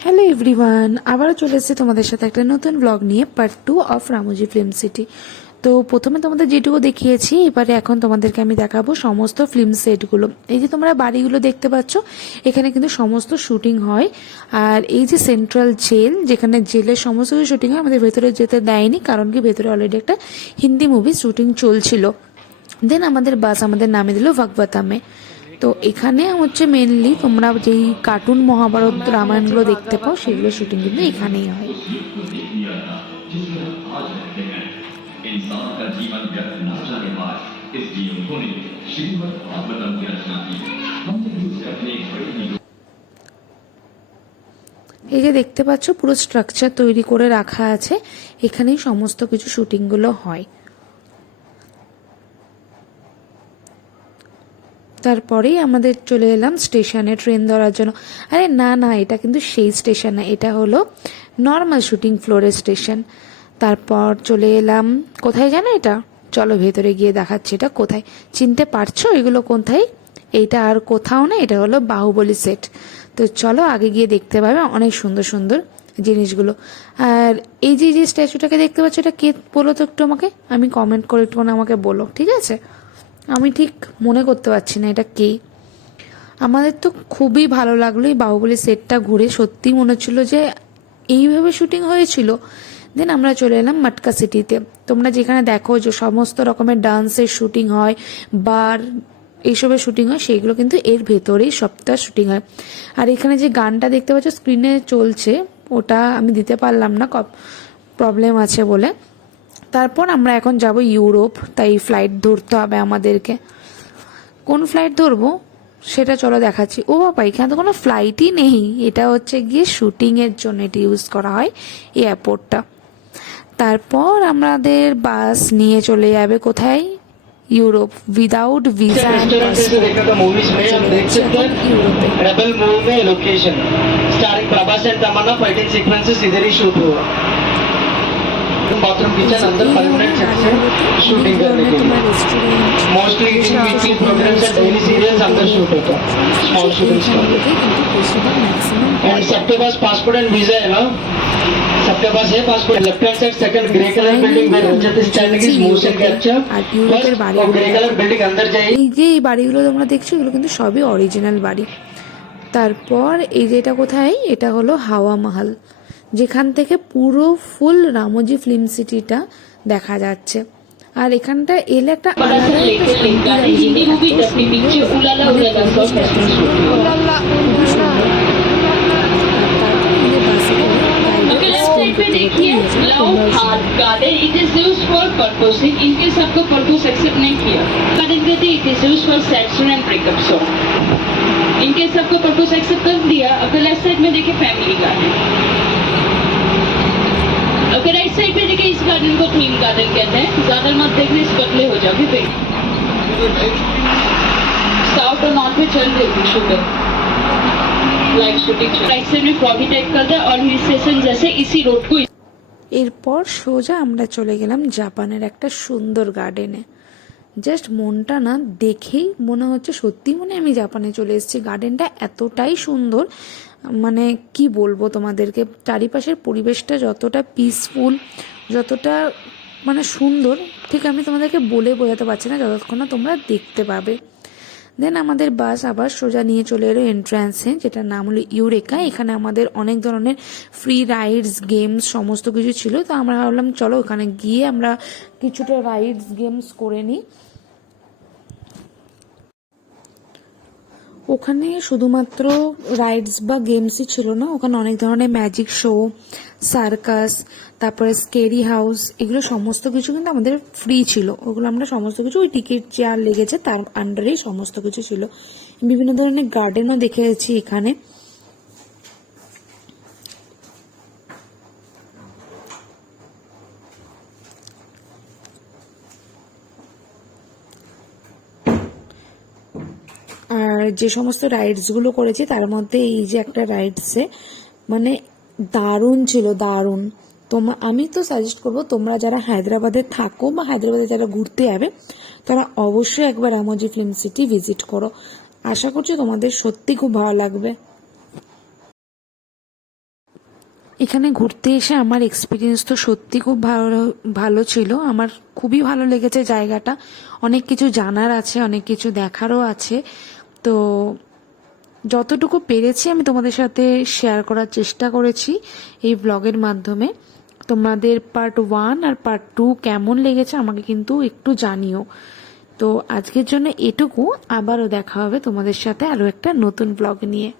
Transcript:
Hello everyone, আবারও চলে এসেছি তোমাদের সাথে একটা নতুন ব্লগ নিয়ে part 2 of Ramoji film city. তো প্রথমে তোমাদের যেটুকু দেখিয়েছি, এবারে এখন তোমাদেরকে আমি দেখাবো সমস্ত ফিল্ম সেটগুলো। এই যে তোমরা বাড়িগুলো দেখতে পাচ্ছ, এখানে কিন্তু সমস্ত শুটিং হয়। আর এই যে সেন্ট্রাল জেল, যেখানে জেলের সমস্ত কিছু শুটিং হয়, আমাদের ভেতরে যেতে দেয়নি, কারণ কি ভেতরে অলরেডি একটা হিন্দি মুভি শুটিং চলছিল। দেন আমাদের বাস আমাদের নামে দিল ভাগবতামে। তো এখানে হচ্ছে মেনলি তোমরা যেই কার্টুন মহাভারত রামায়ণগুলো দেখতে পাও, সেগুলো শুটিং কিন্তু এখানেই হয়। এই যে দেখতে পাচ্ছ, পুরো স্ট্রাকচার তৈরি করে রাখা আছে, এখানেই সমস্ত কিছু শুটিংগুলো হয়। তারপরেই আমাদের চলে এলাম স্টেশনে ট্রেন ধরার জন্য। আরে না না, এটা কিন্তু সেই স্টেশন না, এটা হলো নর্মাল শুটিং ফ্লোরের স্টেশন। তারপর চলে এলাম কোথায় জানো এটা? চলো ভেতরে গিয়ে দেখাচ্ছি এটা কোথায়। চিনতে পারছো এগুলো কোথায়? এইটা আর কোথাও না, এটা হলো বাহুবলী সেট। তো চলো আগে গিয়ে দেখতে পাবে অনেক সুন্দর সুন্দর জিনিসগুলো। আর এই যে যে স্ট্যাচুটাকে দেখতে পাচ্ছ, এটা কে বলো তো একটু আমাকে, আমি কমেন্ট করে একটু আমাকে বলো, ঠিক আছে? আমি ঠিক মনে করতে পারছি না এটা কে। আমাদের তো খুবই ভালো লাগলো এই বাহুবলী সেটটা ঘুরে, সত্যি মনে হচ্ছিল যে এইভাবে শুটিং হয়েছিল। দেন আমরা চলে এলাম মটকা সিটিতে। তোমরা যেখানে দেখো যে সমস্ত রকমের ডান্সের শুটিং হয়, বার এইসবের শুটিং হয়, সেইগুলো কিন্তু এর ভেতরেই সবটা শুটিং হয়। আর এখানে যে গানটা দেখতে পাচ্ছ স্ক্রিনে চলছে, ওটা আমি দিতে পারলাম না, প্রবলেম আছে বলে। তারপর আমরা এখন যাব ইউরোপ, তাই ফ্লাইট ধরতে হবে আমাদেরকে। কোন ফ্লাইট ধরবো সেটা চলো দেখাচ্ছি। ও বাবা, এখানে তো কোনো ফ্লাইটই নেই, এটা হচ্ছে গিয়ে শুটিংয়ের জন্য এটা ইউজ করা হয় এয়ারপোর্টটা। তারপর আমাদের বাস নিয়ে চলে যাবে কোথায়? Europe, without visa and passport. Bathroom kitchen अंदर परमानेंट सेक्शन शूटिंग करने के लिए mostly eating weekly programmes and daily serials अंदर शूट होता है स्मॉल शूटिंग्स एंड सबके पास पासपोर्ट एंड वीजा है ना? सबके पास है passport. Left hand side second grey colour building में Ranjat standing is motion capture first और ग्रे कलर बिल्डिंग अंदर जाइए। এই যে এই বাড়িগুলো তোমরা দেখছো, এগুলো কিন্তু সবই অরিজিনাল বাড়ি। তারপর এই যে এটা কোথায়? এটা হলো হাওয়া মহল, যেখান থেকে পুরো ফুল রামোজি ফিল্ম সিটিটা দেখা যাচ্ছে। আর এখানটা এলে একটা আলাদা आपको पर्पस एक्सेप्ट नहीं किया, it is used for section and breakup song. In case आपको पर्पस एक्सेप्ट कर दिया, आपको लेफ्ट साइड में देखिए family garden, okay right side पे देखिए इस गार्डन को थीम गार्डन कहते हैं। ज्यादा मत देखने, इस पतले हो जाओगे। साउथ और नॉर्थ में चल रही थी shooting, live shooting. Right side में फॉगी टाइप कर दे और हिल स्टेशन जैसे इसी रोड को। এরপর সোজা আমরা চলে গেলাম জাপানের একটা সুন্দর গার্ডেনে। জাস্ট মনটা না দেখেই মনে হচ্ছে সত্যি মনে আমি জাপানে চলে এসেছি। গার্ডেনটা এতটাই সুন্দর, মানে কি বলবো তোমাদেরকে, চারিপাশের পরিবেশটা যতটা পিসফুল, যতটা মানে সুন্দর, ঠিক আমি তোমাদেরকে বলে বোঝাতে পারছি না যতক্ষণ না তোমরা দেখতে পাবে। দেন আমাদের বাস আবার সোজা নিয়ে চলে এলো এন্ট্রান্সে, যেটার নাম হলো ইউরেকা। এখানে আমাদের অনেক ধরনের ফ্রি রাইডস, গেমস সমস্ত কিছু ছিল। তো আমরা ভাবলাম চলো ওখানে গিয়ে আমরা কিছুটা রাইডস গেমস করে নিই। ওখানে শুধুমাত্র রাইডস বা গেমসই ছিল না, ওখানে অনেক ধরনের ম্যাজিক শো, সার্কাস, তারপরে স্কেরি হাউস, এগুলো সমস্ত কিছু কিন্তু আমাদের ফ্রি ছিল। ওগুলো আমরা সমস্ত কিছু, ওই টিকিট চেয়ার লেগেছে তার আন্ডারেই সমস্ত কিছু ছিল। বিভিন্ন ধরনের গার্ডেনও দেখেছি এখানে। আর যে সমস্ত রাইডসগুলো করেছি তার মধ্যে এই যে একটা রাইডসে মানে দারুণ ছিল, দারুণ। আমি তো সাজেস্ট করবো তোমরা যারা হায়দ্রাবাদে থাকো বা হায়দ্রাবাদে যারা ঘুরতে যাবে, তারা অবশ্যই একবার রামোজি ফিল্ম সিটি ভিজিট করো। আশা করছি তোমাদের সত্যি খুব ভালো লাগবে। এখানে ঘুরতে এসে আমার এক্সপিরিয়েন্স তো সত্যি খুব ভালো ভালো ছিল। আমার খুবই ভালো লেগেছে জায়গাটা, অনেক কিছু জানার আছে, অনেক কিছু দেখারও আছে। তো যতটুকু পেরেছি আমি তোমাদের সাথে শেয়ার করার চেষ্টা করেছি এই ব্লগের মাধ্যমে। তোমাদের পার্ট 1 আর পার্ট 2 কেমন লেগেছে আমাকে কিন্তু একটু জানিও। তো আজকের জন্য এটুকু, আবারও দেখা হবে তোমাদের সাথে আরও একটা নতুন ব্লগ নিয়ে।